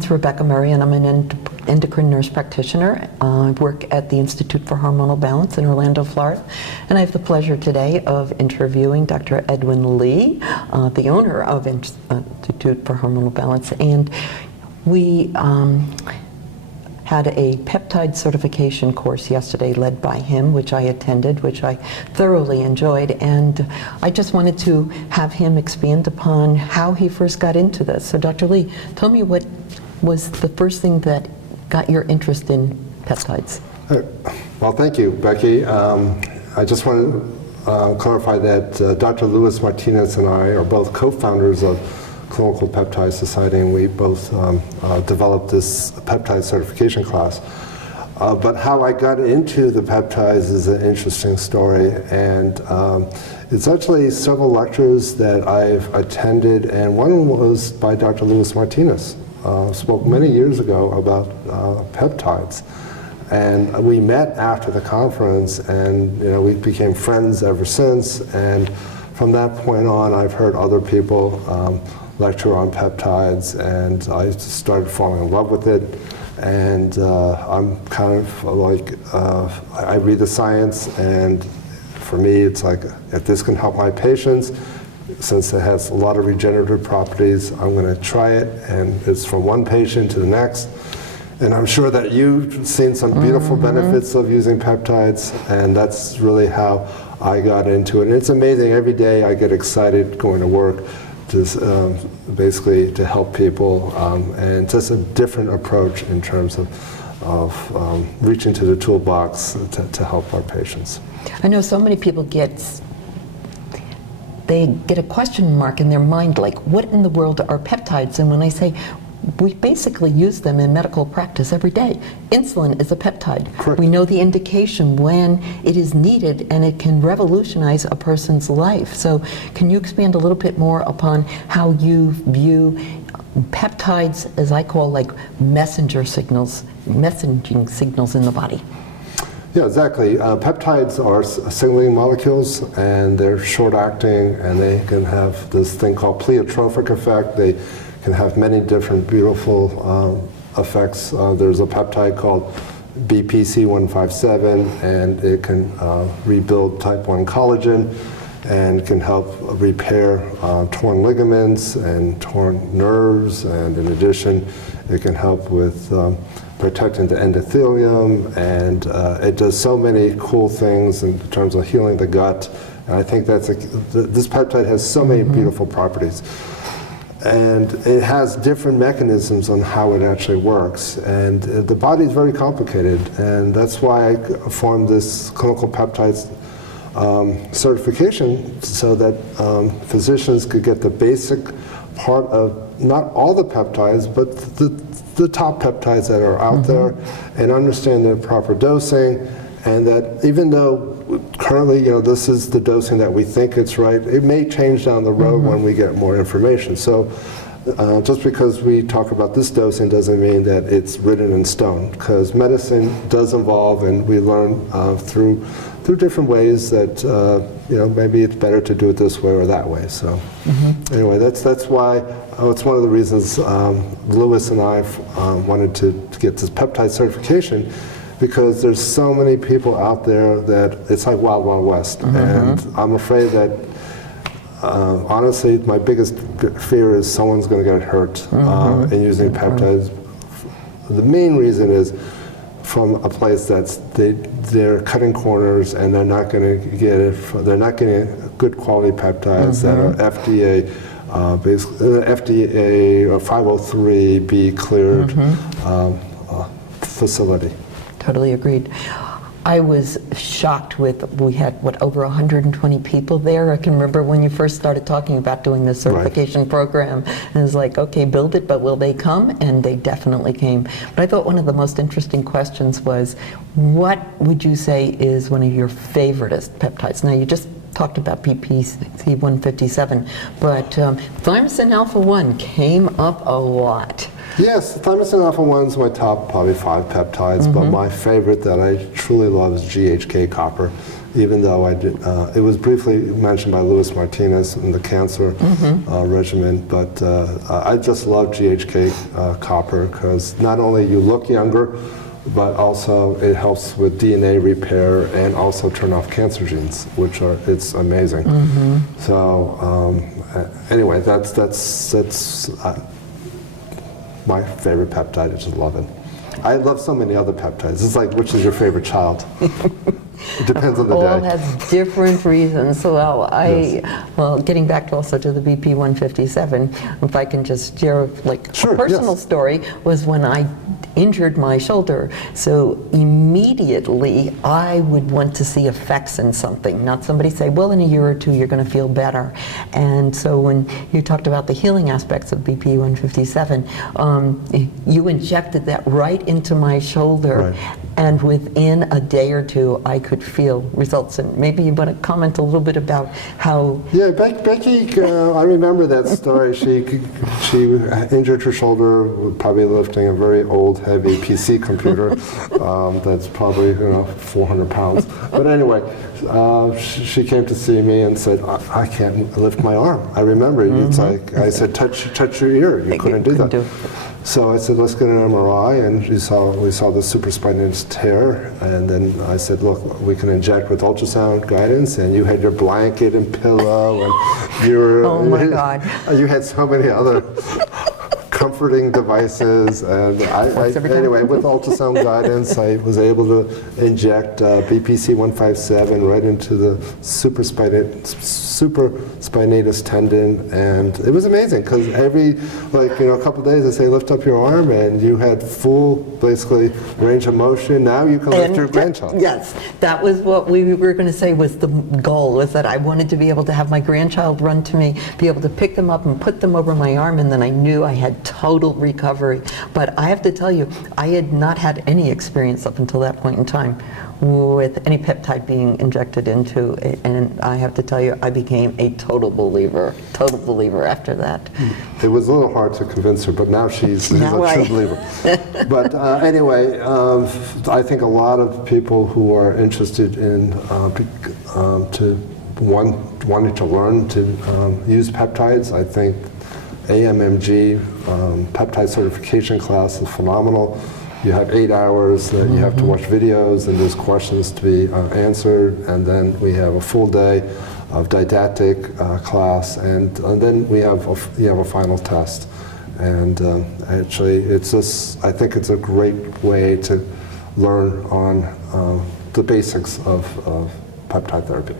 name's Rebecca Murray, and I'm an endocrine nurse practitioner. I work at the Institute for Hormonal Balance in Orlando, Florida. And I have the pleasure today of interviewing Dr. Edwin Lee, the owner of Institute for Hormonal Balance. And we had a peptide certification course yesterday led by him, which I attended, which I thoroughly enjoyed. And I just wanted to have him expand upon how he first got into this. So Dr. Lee, tell me what was the first thing that got your interest in peptides? Well, thank you, Becky. I just want to clarify that Dr. Luis Martinez and I are both co-founders of Clinical Peptide Society, and we both developed this peptide certification class. But how I got into the peptides is an interesting story, and it's actually several lectures that I've attended, and one was by Dr. Luis Martinez. Spoke many years ago about peptides, and we met after the conference, and we became friends ever since. And from that point on, I've heard other people lecture on peptides, and I just started falling in love with it. And I'm kind of like, I read the science, and for me it's like, if this can help my patients, since it has a lot of regenerative properties, I'm going to try it. And it's from one patient to the next. And I'm sure that you've seen some beautiful benefits of using peptides, and that's really how I got into it. And it's amazing, every day I get excited going to work, just basically to help people, and just a different approach in terms of reaching to the toolbox to help our patients. I know so many people they get a question mark in their mind, like, what in the world are peptides? And when I say, we basically use them in medical practice every day. Insulin is a peptide. Correct. We know the indication when it is needed, and it can revolutionize a person's life. So can you expand a little bit more upon how you view peptides, as I call, like messaging signals in the body? Yeah, exactly. Peptides are signaling molecules, and they're short-acting, and they can have this thing called pleiotropic effect. They can have many different beautiful effects. There's a peptide called BPC157, and it can rebuild type 1 collagen, and can help repair torn ligaments and torn nerves, and in addition, it can help with protecting the endothelium, and it does so many cool things in terms of healing the gut. And I think that's this peptide has so many beautiful properties. And it has different mechanisms on how it actually works. And the body is very complicated, and that's why I formed this clinical peptides certification, so that physicians could get the basic part of not all the peptides, but the top peptides that are out there, and understand their proper dosing, and that even though currently, this is the dosing that we think it's right, it may change down the road when we get more information. So just because we talk about this dosing doesn't mean that it's written in stone, because medicine does evolve, and we learn through different ways that maybe it's better to do it this way or that way. So anyway, that's why it's one of the reasons Luis and I wanted to get this peptide certification, because there's so many people out there that it's like Wild Wild West. And I'm afraid that honestly, my biggest fear is someone's going to get hurt in using peptides. The main reason is from a place that's they're cutting corners, and they're not going to get it. They're not getting good quality peptides that are FDA, basically FDA 503B cleared facility. Totally agreed. I was shocked we had, over 120 people there. I can remember when you first started talking about doing this certification program, and it was like, okay, build it, but will they come? And they definitely came. But I thought one of the most interesting questions was, what would you say is one of your favoriteest peptides? Now, you just talked about BPC157, but thymosin alpha-1 came up a lot. Yes, thymosin alpha-1 is my top probably 5 peptides, but my favorite that I truly love is GHK copper, even though it was briefly mentioned by Luis Martinez in the cancer regimen, but I just love GHK copper because not only you look younger, but also it helps with DNA repair and also turn off cancer genes, it's amazing. So anyway, that's my favorite peptide. I just love it. I love so many other peptides. It's like, which is your favorite child? It depends on the day. All has different reasons. Well, getting back also to the BP 157, if I can just share like Sure, a personal yes. story, was when I injured my shoulder. So immediately I would want to see effects in something, not somebody say, well, in a year or two you're going to feel better. And so when you talked about the healing aspects of BP 157, you injected that right into my shoulder. Right. And within a day or two, I could feel results. And maybe you want to comment a little bit about how... Yeah, Becky, I remember that story. She injured her shoulder probably lifting a very old, heavy PC computer that's probably 400 pounds. But anyway, she came to see me and said, I can't lift my arm. I remember. It's like, I said, touch your ear. You couldn't do that. So I said, let's get an MRI, and we saw the supraspinatus tear, and then I said, look, we can inject with ultrasound guidance, and you had your blanket and pillow, and you were... Oh my God. You had so many other comforting devices, and anyway, with ultrasound guidance, I was able to inject BPC 157 right into the supraspinatus tendon, and it was amazing because every a couple of days I say lift up your arm, and you had full basically range of motion. Now you can lift your grandchild. Yes, that was what we were going to say was the goal, was that I wanted to be able to have my grandchild run to me, be able to pick them up and put them over my arm, and then I knew I had total recovery. But I have to tell you, I had not had any experience up until that point in time with any peptide being injected into it, and I have to tell you, I became a total believer after that. It was a little hard to convince her, but now she's a true believer. But anyway, I think a lot of people who are interested in wanting to learn to use peptides, I think AMMG peptide certification class is phenomenal. You have 8 hours that you have to watch videos, and there's questions to be answered, and then we have a full day of didactic class, and then you have a final test. And actually, I think it's a great way to learn on the basics of peptide therapy.